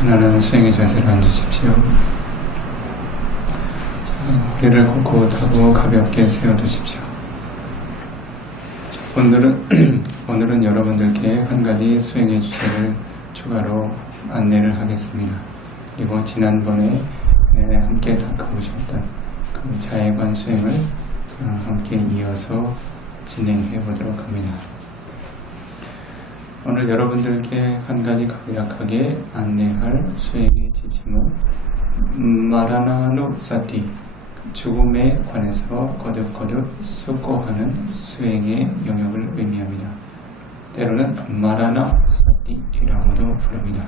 편안한 수행의 자세로 앉으십시오. 자, 허리를 꼿꼿하고 가볍게 세워두십시오. 자, 오늘은 여러분들께 한 가지 수행의 주제를 추가로 안내를 하겠습니다. 그리고 지난번에 함께 닦아보셨던 그 자해관 수행을 함께 이어서 진행해 보도록 합니다. 오늘 여러분들께 한 가지 간략하게 안내할 수행의 지침은 마라나누사티, 죽음에 관해서 거듭거듭 숙고하는 수행의 영역을 의미합니다. 때로는 마라나사티라고도 부릅니다.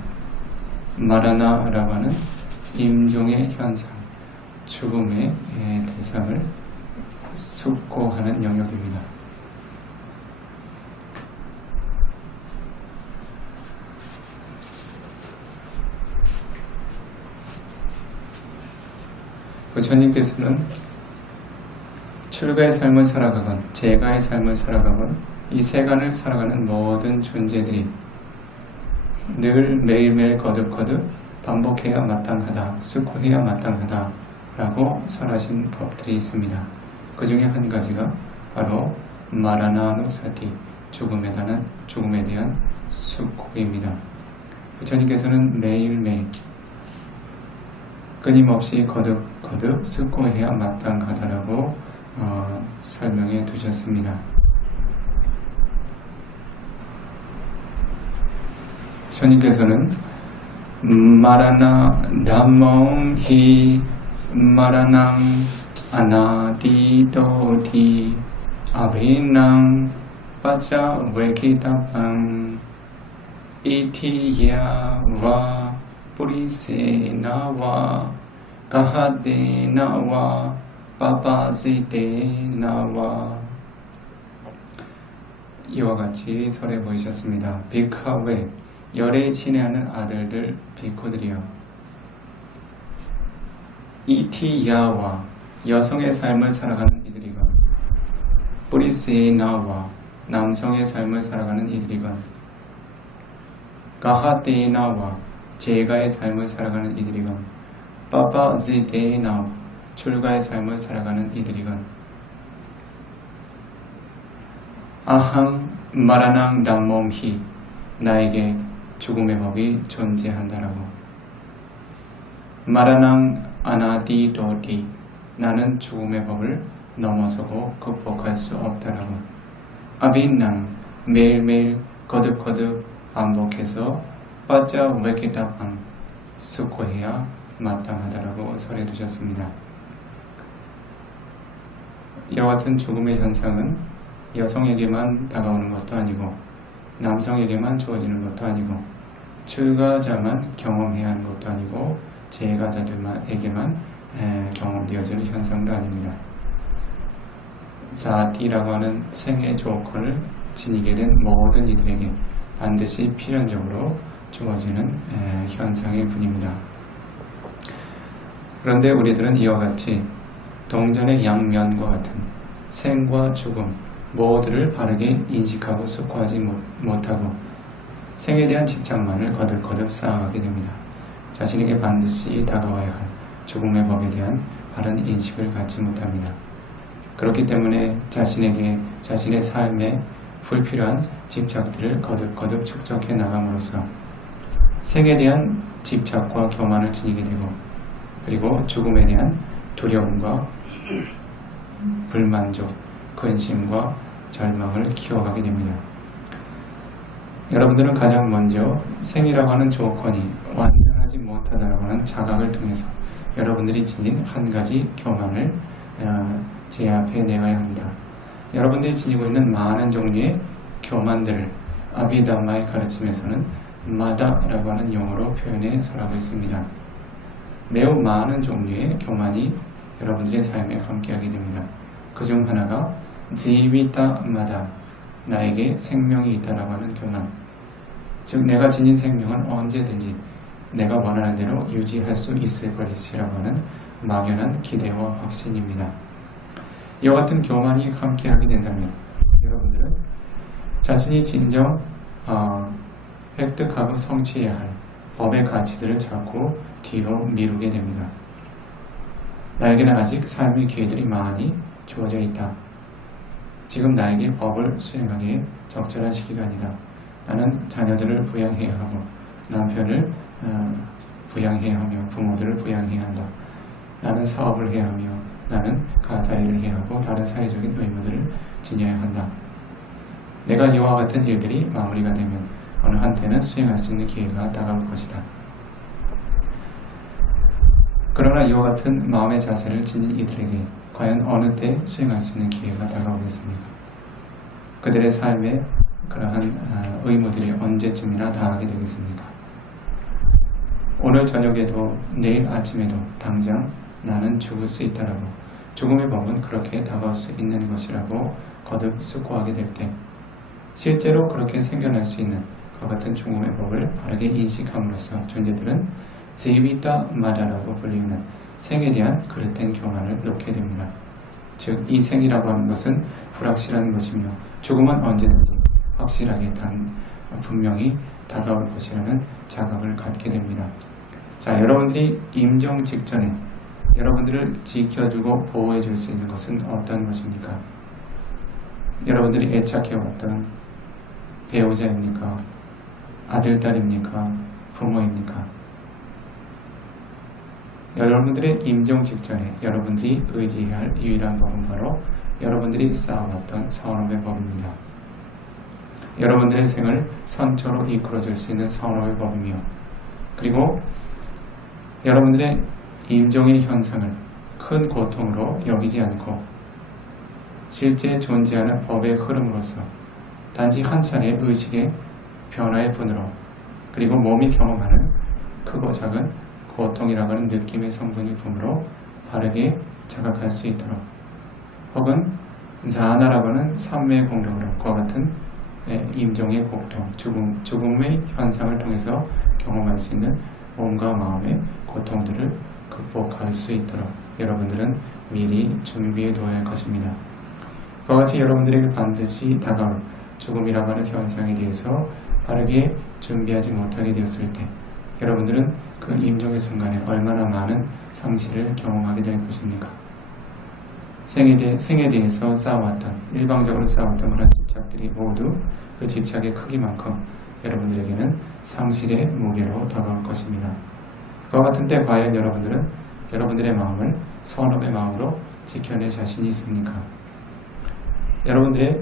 마라나라고 하는 임종의 현상, 죽음의 대상을 숙고하는 영역입니다. 부처님께서는 출가의 삶을 살아가건 재가의 삶을 살아가건 이 세간을 살아가는 모든 존재들이 늘 매일매일 거듭거듭 반복해야 마땅하다, 숙고해야 마땅하다 라고 설하신 법들이 있습니다. 그 중에 한 가지가 바로 마라나누사티, 죽음에 대한 숙고입니다. 부처님께서는 매일매일 끊임없이 거듭거듭 숙고해야 마땅하다라고 설명해 두셨습니다. 부처님께서는 마라나 담몽히 마라낭 아나디도디 아비낭 빠짜 웨기다방 이티야와 뿌리세나와 가하데나와 빠빠세데나와 이와 같이 설해 보이셨습니다. 비카웨 열에 친애하는 아들들 비코들이여, 이티야와 여성의 삶을 살아가는 이들이건, 뿌리세나와 남성의 삶을 살아가는 이들이건, 가하데나와 재가의 삶을 살아가는 이들이건, 빠빠지데나 출가의 삶을 살아가는 이들이건, 아항 마라낭 담몽히 나에게 죽음의 법이 존재한다라고, 마라낭 아나디도디 나는 죽음의 법을 넘어서고 극복할 수 없다라고, 아빈낭 매일매일 거듭거듭 반복해서 빠짜 웨기다방 숙고해야 마땅하다라고 설해 두셨습니다. 이와 같은 죽음의 현상은 여성에게만 다가오는 것도 아니고 남성에게만 주어지는 것도 아니고 출가자만 경험해야 하는 것도 아니고 재가자들에게만 경험되어지는 현상도 아닙니다. 자티라고 하는 생의 조건을 지니게 된 모든 이들에게 반드시 필연적으로 주어지는 현상일 뿐입니다. 그런데 우리들은 이와 같이 동전의 양면과 같은 생과 죽음 모두를 바르게 인식하고 숙고하지 못하고 생에 대한 집착만을 거듭거듭 쌓아가게 됩니다. 자신에게 반드시 다가와야 할 죽음의 법에 대한 바른 인식을 갖지 못합니다. 그렇기 때문에 자신의 삶에 불필요한 집착들을 거듭거듭 축적해 나감으로써 생에 대한 집착과 교만을 지니게 되고, 그리고 죽음에 대한 두려움과 불만족, 근심과 절망을 키워가게 됩니다. 여러분들은 가장 먼저 생이라고 하는 조건이 완전하지 못하다라고 하는 자각을 통해서 여러분들이 지닌 한 가지 교만을 제압해 내가야 합니다. 여러분들이 지니고 있는 많은 종류의 교만들을 아비담마의 가르침에서는 마다라고 하는 용어로 표현해 설하고 있습니다. 매우 많은 종류의 교만이 여러분들의 삶에 함께하게 됩니다. 그 중 하나가 지위타마다 나에게 생명이 있다라고 하는 교만, 즉 내가 지닌 생명은 언제든지 내가 원하는 대로 유지할 수 있을 것이라고 하는 막연한 기대와 확신입니다. 이와 같은 교만이 함께하게 된다면 여러분들은 자신이 진정 획득하고 성취해야 할 법의 가치들을 자꾸 뒤로 미루게 됩니다. 나에게는 아직 삶의 기회들이 많이 주어져 있다. 지금 나에게 법을 수행하기에 적절한 시기가 아니다. 나는 자녀들을 부양해야 하고 남편을 부양해야 하며 부모들을 부양해야 한다. 나는 사업을 해야 하며 나는 가사 일을 해야 하고 다른 사회적인 의무들을 지녀야 한다. 내가 이와 같은 일들이 마무리가 되면 어느 한때는 수행할 수 있는 기회가 다가올 것이다. 그러나 이와 같은 마음의 자세를 지닌 이들에게 과연 어느 때 수행할 수 있는 기회가 다가오겠습니까? 그들의 삶에 그러한 의무들이 언제쯤이나 다하게 되겠습니까? 오늘 저녁에도 내일 아침에도 당장 나는 죽을 수 있다라고 죽음의 법은 그렇게 다가올 수 있는 것이라고 거듭 숙고하게 될 때 실제로 그렇게 생겨날 수 있는 그와 같은 죽음의 법을 바르게 인식함으로써 존재들은 지위다 마다라고 불리우는 생에 대한 그릇된 교만을 놓게 됩니다. 즉, 이 생이라고 하는 것은 불확실한 것이며 죽음은 언제든지 확실하게 분명히 다가올 것이라는 자각을 갖게 됩니다. 자, 여러분들이 임종 직전에 여러분들을 지켜주고 보호해 줄 수 있는 것은 어떤 것입니까? 여러분들이 애착해왔던 배우자입니까? 아들, 딸입니까? 부모입니까? 여러분들의 임종 직전에 여러분들이 의지해야 할 유일한 법은 바로 여러분들이 쌓아왔던 선업의 법입니다. 여러분들의 생을 선처로 이끌어줄 수 있는 선업의 법이며 그리고 여러분들의 임종의 현상을 큰 고통으로 여기지 않고 실제 존재하는 법의 흐름으로서 단지 한 차례의 의식의 변화의 분으로 그리고 몸이 경험하는 크고 작은 고통이라고 하는 느낌의 성분의 품으로 바르게 자각할 수 있도록 혹은 자아나라고 하는 삼매의 공력으로 그와 같은 임종의 고통, 죽음의 현상을 통해서 경험할 수 있는 몸과 마음의 고통들을 극복할 수 있도록 여러분들은 미리 준비해 두어야 할 것입니다. 그와 같이 여러분들에게 반드시 다가올 죽음이라고 하는 현상에 대해서 바르게 준비하지 못하게 되었을 때 여러분들은 그 임종의 순간에 얼마나 많은 상실을 경험하게 될 것입니까? 생에 대해서 쌓아왔던 일방적으로 쌓아왔던 그런 집착들이 모두 그 집착의 크기만큼 여러분들에게는 상실의 무게로 다가올 것입니다. 그와 같은 때 과연 여러분들은 여러분들의 마음을 선업의 마음으로 지켜낼 자신이 있습니까? 여러분들의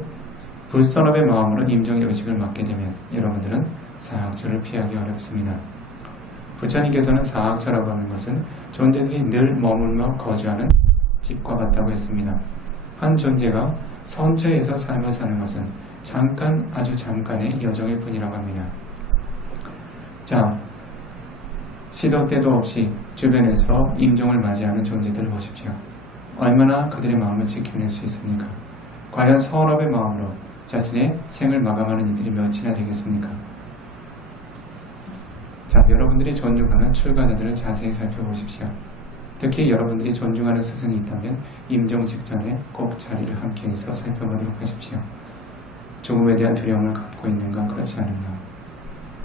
불선업의 마음으로 임종의 의식을 맡게 되면 여러분들은 사악처를 피하기 어렵습니다. 부처님께서는 사악처라고 하는 것은 존재들이 늘 머물며 거주하는 집과 같다고 했습니다. 한 존재가 선처에서 삶을 사는 것은 잠깐 아주 잠깐의 여정일 뿐이라고 합니다. 자, 시도 때도 없이 주변에서 임종을 맞이하는 존재들을 보십시오. 얼마나 그들의 마음을 지켜낼 수 있습니까? 과연 선업의 마음으로 자신의 생을 마감하는 이들이 몇이나 되겠습니까? 자, 여러분들이 존중하는 출가자들을 자세히 살펴보십시오. 특히 여러분들이 존중하는 스승이 있다면 임종 직전에 꼭 자리를 함께해서 살펴보도록 하십시오. 죽음에 대한 두려움을 갖고 있는가 그렇지 않은가.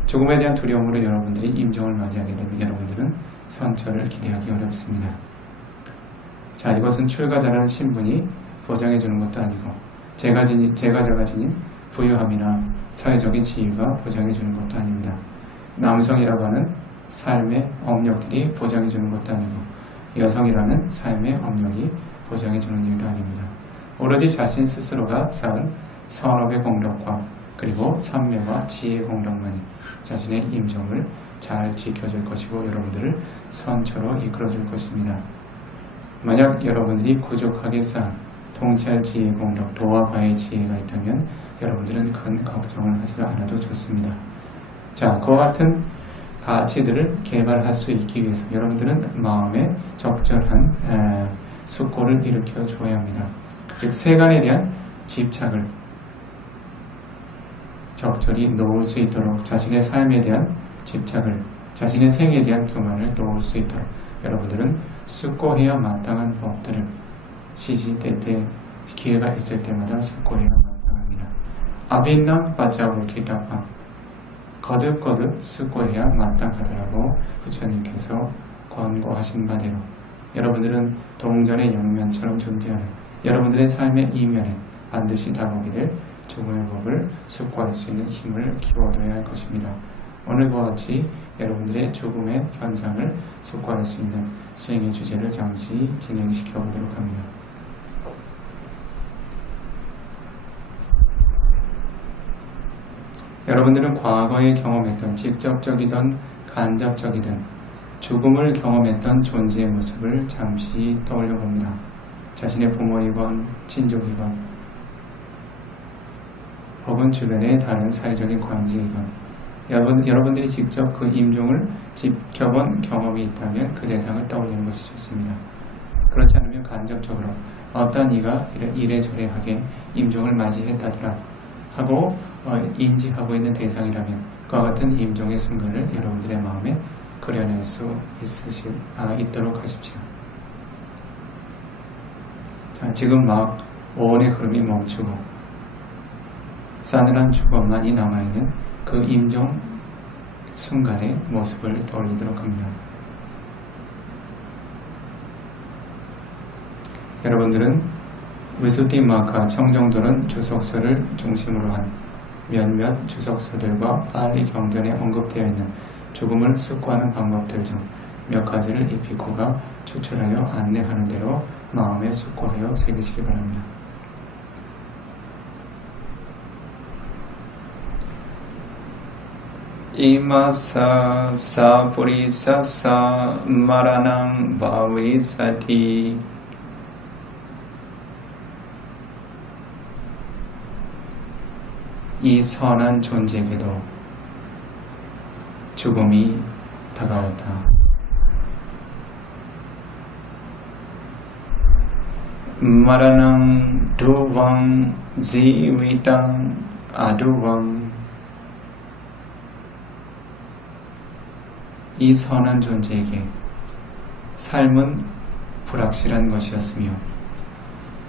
죽음에 대한 두려움으로 여러분들이 임종을 맞이하게 되면 여러분들은 선처를 기대하기 어렵습니다. 자, 이것은 출가자라는 신분이 보장해 주는 것도 아니고 제가자가 지닌 부유함이나 사회적인 지위가 보장해 주는 것도 아닙니다. 남성이라고 하는 삶의 업력들이 보장해 주는 것도 아니고 여성이라는 삶의 업력이 보장해 주는 일도 아닙니다. 오로지 자신 스스로가 쌓은 선업의 공력과 그리고 삼매와 지혜의 공력만이 자신의 임종을 잘 지켜줄 것이고 여러분들을 선처로 이끌어줄 것입니다. 만약 여러분들이 부족하게 쌓은 통찰 지혜의 공력, 도화과의 지혜가 있다면 여러분들은 큰 걱정을 하지 않아도 좋습니다. 자, 그와 같은 가치들을 개발할 수 있기 위해서 여러분들은 마음에 적절한 숙고를 일으켜 줘야 합니다. 즉, 세간에 대한 집착을 적절히 놓을 수 있도록 자신의 삶에 대한 집착을 자신의 생에 대한 교만을 놓을 수 있도록 여러분들은 숙고해야 마땅한 법들을 시시때때 기회가 있을 때마다 숙고해야 마땅합니다. 아빈남 빠짜울 기타파 거듭거듭 숙고해야 마땅하다라고 부처님께서 권고하신 바대로 여러분들은 동전의 양면처럼 존재하는 여러분들의 삶의 이면에 반드시 다가오게 될 죽음의 법을 숙고할 수 있는 힘을 키워둬야 할 것입니다. 오늘과 같이 여러분들의 죽음의 현상을 숙고할 수 있는 수행의 주제를 잠시 진행시켜 보도록 합니다. 여러분들은 과거에 경험했던 직접적이든 간접적이든 죽음을 경험했던 존재의 모습을 잠시 떠올려 봅니다. 자신의 부모이건 친족이건 혹은 주변의 다른 사회적인 관계이건 여러분들이 직접 그 임종을 지켜본 경험이 있다면 그 대상을 떠올리는 것이 좋습니다. 그렇지 않으면 간접적으로 어떤 이가 이래저래하게 임종을 맞이했다더라 하고 인지하고 있는 대상이라면 그와 같은 임종의 순간을 여러분들의 마음에 그려낼 수 있도록 하십시오. 자, 지금 막 오온의 흐름이 멈추고 싸늘한 주검만이 남아있는 그 임종 순간의 모습을 떠올리도록 합니다. 여러분들은 위수띠마카 청정도는 주석서를 중심으로 한 몇몇 주석서들과 빨리 경전에 언급되어 있는 죽음을 숙고하는 방법들 중 몇 가지를 이 비코가 추출하여 안내하는 대로 마음에 숙고하여 새기시기 바랍니다. 이마사 사푸리사사 마라낭 바위사티 이 선한 존재에게도 죽음이 다가왔다. 마라낭 두왕 지위당 아두왕 이 선한 존재에게 삶은 불확실한 것이었으며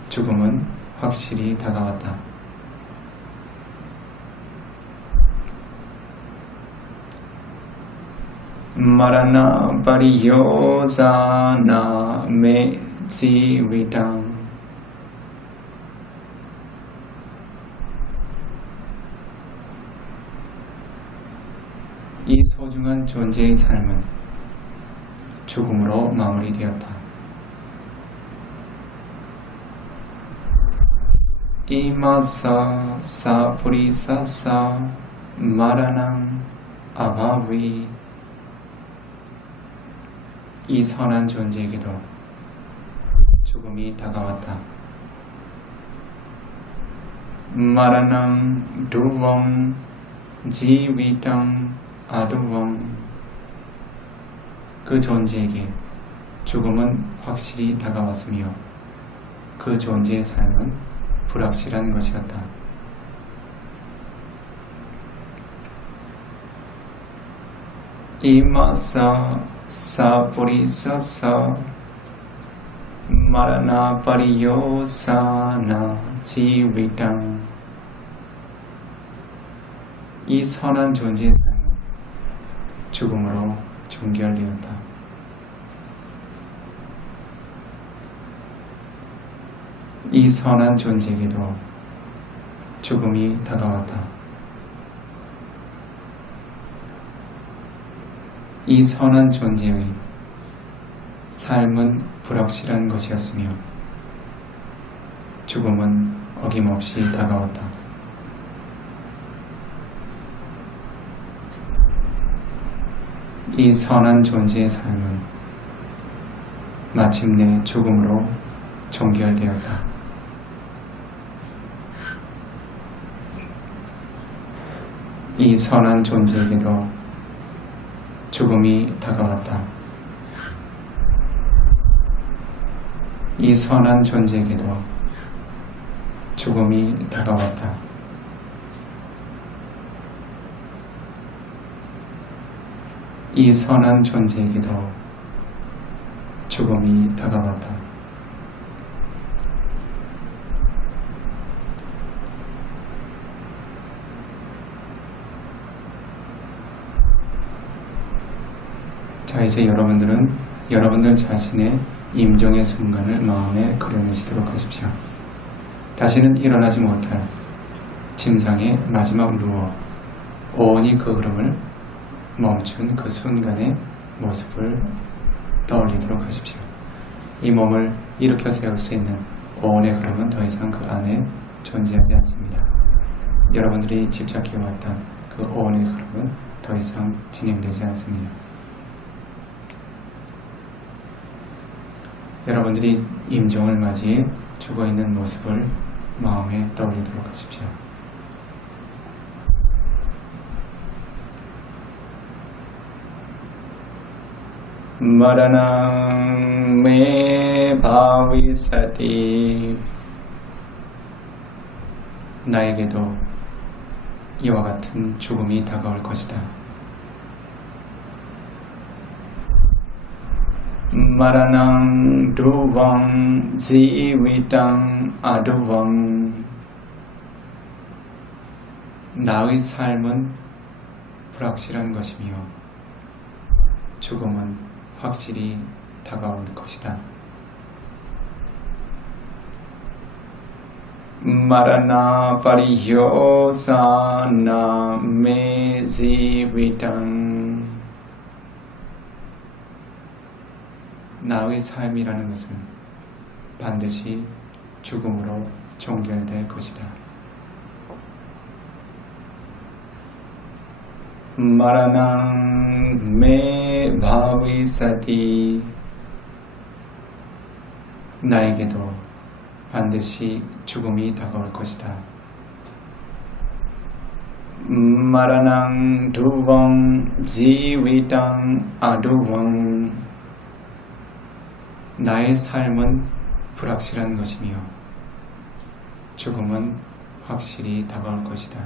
죽음은 확실히 다가왔다. 마라나 파리요사나 메 지위당 이 소중한 존재의 삶은 죽음으로 마무리되었다. 이마사 사푸리사사 마라낭 아바위 이 선한 존재에게도 죽음이 다가왔다. 마라낭 두왕 지위당 아두왕 그 존재에게 죽음은 확실히 다가왔으며 그 존재의 삶은 불확실한 것이었다. 이마사 사푸리사사 마라나 파리요사나 지위당 이 선한 존재의 삶은 죽음으로 종결되었다. 이 선한 존재에게도 죽음이 다가왔다. 이 선한 존재의 삶은 불확실한 것이었으며 죽음은 어김없이 다가왔다. 이 선한 존재의 삶은 마침내 죽음으로 종결되었다. 이 선한 존재에게도 죽음이 다가왔다. 이 선한 존재에게도 죽음이 다가왔다. 이 선한 존재에게도 죽음이 다가왔다. 자, 이제 여러분들 자신의 임종의 순간을 마음에 그려내시도록 하십시오. 다시는 일어나지 못할 침상의 마지막 누워 온이 그 흐름을 멈춘 그 순간의 모습을 떠올리도록 하십시오. 이 몸을 일으켜 세울 수 있는 온의 흐름은 더 이상 그 안에 존재하지 않습니다. 여러분들이 집착해왔던 그 온의 흐름은 더 이상 진행되지 않습니다. 여러분들이 임종을 맞이해 죽어있는 모습을 마음에 떠올리도록 하십시오. 마라낭 메 바위사티 나에게도 이와 같은 죽음이 다가올 것이다. 마라낭 두왕 지위당 아두왕 나의 삶은 불확실한 것이며 죽음은 확실히 다가올 것이다. 마라나 파리효사나 메지위당 나의 삶이라는 것은 반드시 죽음으로 종결될 것이다. 마라낭 메 바위사티 나에게도 반드시 죽음이 다가올 것이다. 마라낭 두왕 지위당 아두왕 나의 삶은 불확실한 것이며 죽음은 확실히 다가올 것이다.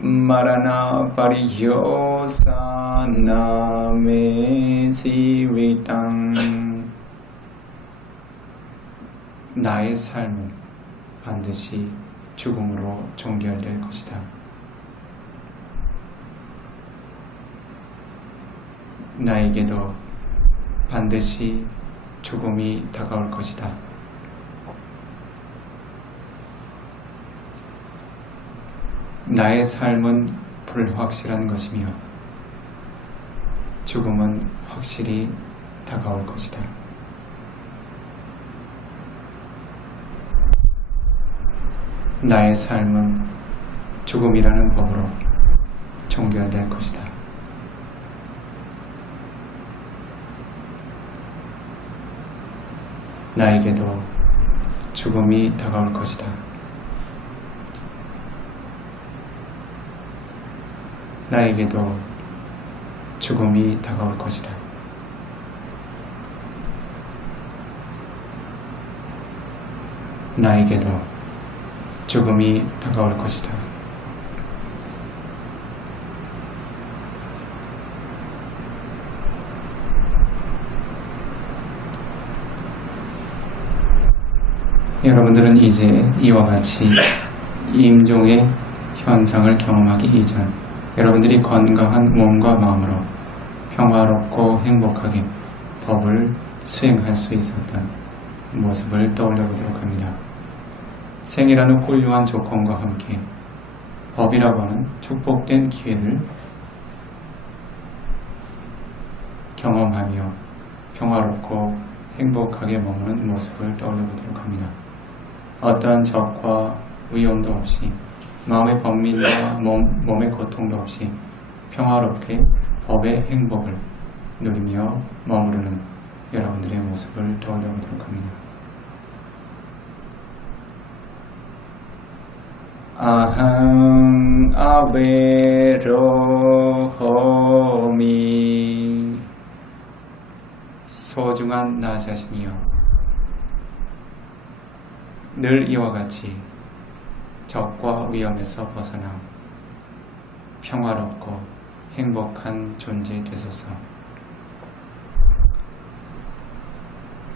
마라나 파리효사나 메지위당 나의 삶은 반드시 죽음으로 종결될 것이다. 나에게도 반드시 죽음이 다가올 것이다. 나의 삶은 불확실한 것이며 죽음은 확실히 다가올 것이다. 나의 삶은 죽음이라는 법으로 종결될 것이다. 나에게도 죽음이 다가올 것이다. 나에게도 죽음이 다가올 것이다. 나에게도 죽음이 다가올 것이다. 여러분들은 이제 이와 같이 임종의 현상을 경험하기 이전 여러분들이 건강한 몸과 마음으로 평화롭고 행복하게 법을 수행할 수 있었던 모습을 떠올려 보도록 합니다. 생이라는 훌륭한 조건과 함께 법이라고 하는 축복된 기회를 경험하며 평화롭고 행복하게 머무는 모습을 떠올려 보도록 합니다. 어떠한 적과 위험도 없이 마음의 번민과 몸의 고통도 없이 평화롭게 법의 행복을 누리며 머무르는 여러분들의 모습을 떠올려 보도록 합니다. 아항 아베로호미 소중한 나 자신이여 늘 이와 같이 적과 위험에서 벗어나 평화롭고 행복한 존재 되소서.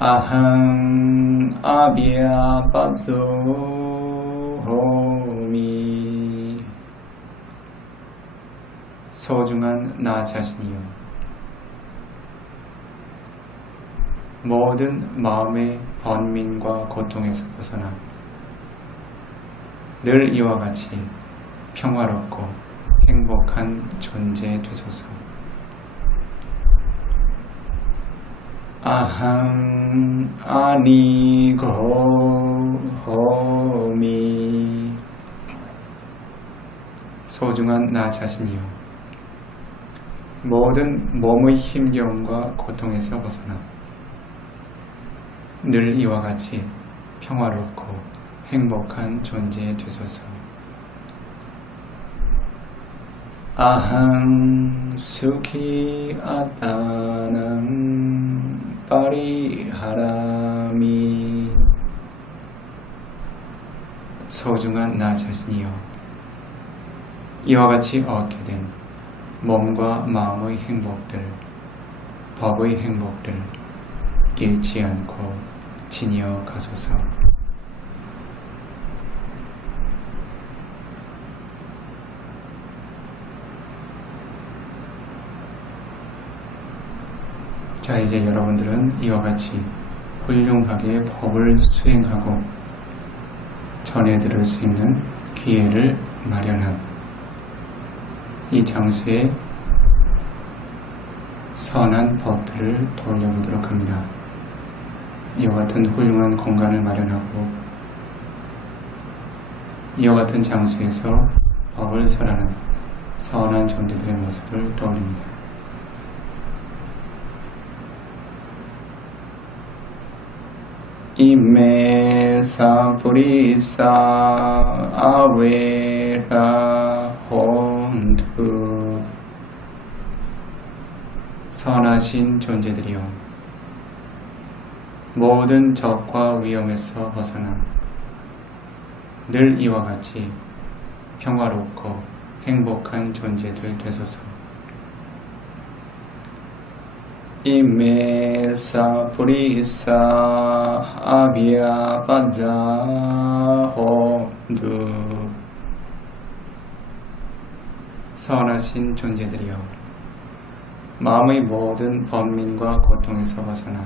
아항 아비아바조호미 소중한 나 자신이요, 모든 마음의 번민과 고통에서 벗어나 늘 이와 같이 평화롭고 행복한 존재 되소서. 아항 아니고 호미. 소중한 나 자신이요, 모든 몸의 힘겨움과 고통에서 벗어나 늘 이와 같이 평화롭고 행복한 존재 되소서. 아항 수키 아따낭 파리하라미. 소중한 나 자신이요, 이와 같이 얻게 된 몸과 마음의 행복들, 법의 행복들 잃지 않고 지니어 가소서. 자, 이제 여러분들은 이와 같이 훌륭하게 법을 수행하고 전해 들을 수 있는 기회를 마련한 이 장소에 선한 법들을 돌려보도록 합니다. 이와 같은 훌륭한 공간을 마련하고 이와 같은 장소에서 법을 설하는 선한 존재들의 모습을 떠올립니다. 이메사 브리사 아웨라 혼두. 선하신 존재들이여, 모든 적과 위험에서 벗어나 늘 이와 같이 평화롭고 행복한 존재들 되소서. 이메사 브리사 아비아 바자 혼두. 선하신 존재들이여, 마음의 모든 번민과 고통에서 벗어나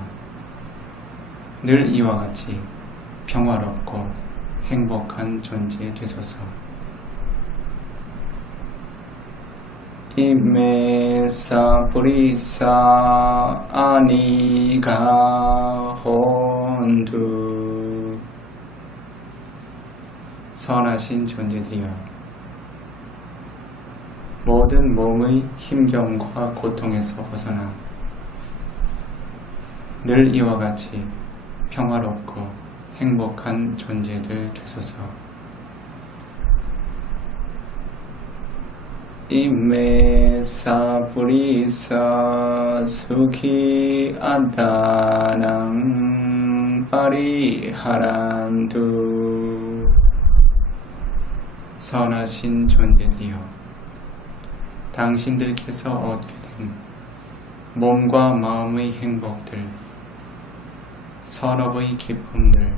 늘 이와 같이 평화롭고 행복한 존재 되소서. 이메사 브리사 아니가 혼두. 선하신 존재들이여, 모든 몸의 힘겨움과 고통에서 벗어나 늘 이와 같이 평화롭고 행복한 존재들 되소서. 이메사 브리사 수키 아다낭 파리하란두. 선하신 존재들이여, 당신들께서 얻게 된 몸과 마음의 행복들, 선업의 기쁨들,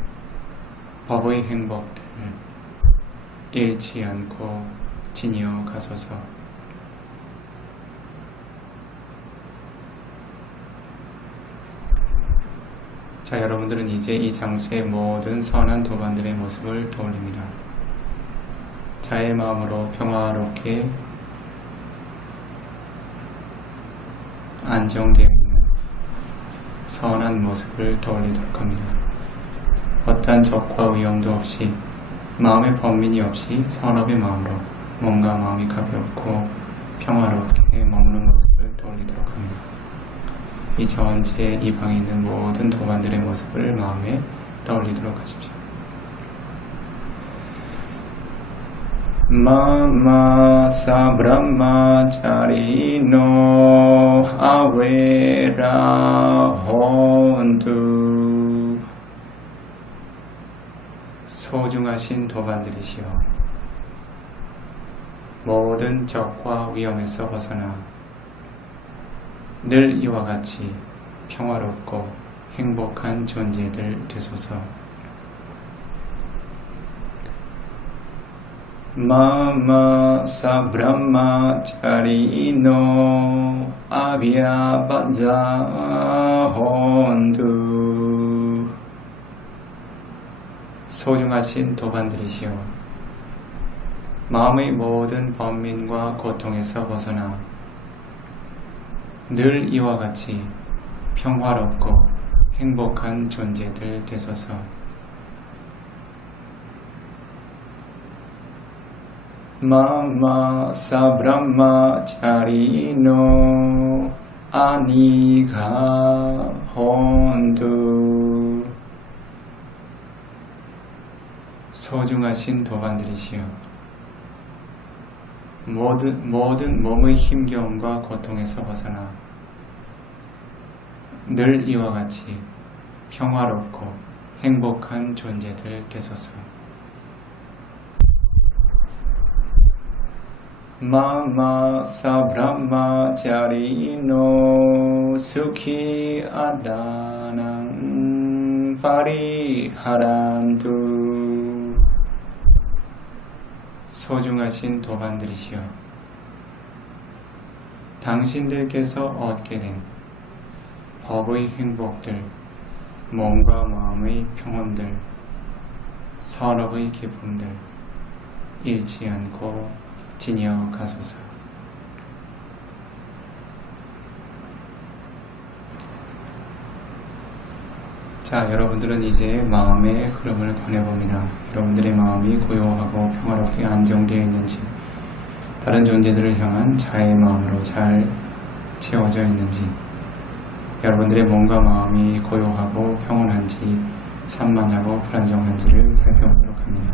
법의 행복들 잃지 않고 지니어 가소서. 자, 여러분들은 이제 이 장소의 모든 선한 도반들의 모습을 떠올립니다. 자의 마음으로 평화롭게 안정되어 있는 선한 모습을 떠올리도록 합니다. 어떠한 적과 위험도 없이, 마음의 번민이 없이 선업의 마음으로 몸과 마음이 가볍고 평화롭게 머무는 모습을 떠올리도록 합니다. 이 전체 이 방에 있는 모든 도반들의 모습을 마음에 떠올리도록 하십시오. 마마사 브라마차리노 아웨라 혼두. 소중하신 도반들이시여, 모든 적과 위험에서 벗어나 늘 이와 같이 평화롭고 행복한 존재들 되소서. Mama sabrahmacharino abhyabhaja hontu. 소중하신 도반들이시여, 마음의 모든 번민과 고통에서 벗어나 늘 이와 같이 평화롭고 행복한 존재들 되소서. Mama sabrahmacharino anika hontu. 소중하신 도반들이시여, 모든 몸의 힘겨움과 고통에서 벗어나 늘 이와 같이 평화롭고 행복한 존재들 되소서. Mama sabrahmacharino sukhi adanang pariharantu. 소중하신 도반들이시여, 당신들께서 얻게 된 법의 행복들, 몸과 마음의 평온들, 선업의 기쁨들 잃지 않고 지녀 가소서. 자, 여러분들은 이제 마음의 흐름을 권해봅니다. 여러분들의 마음이 고요하고 평화롭게 안정되어 있는지, 다른 존재들을 향한 자의 마음으로 잘 채워져 있는지, 여러분들의 몸과 마음이 고요하고 평온한지, 산만하고 불안정한지를 살펴보도록 합니다.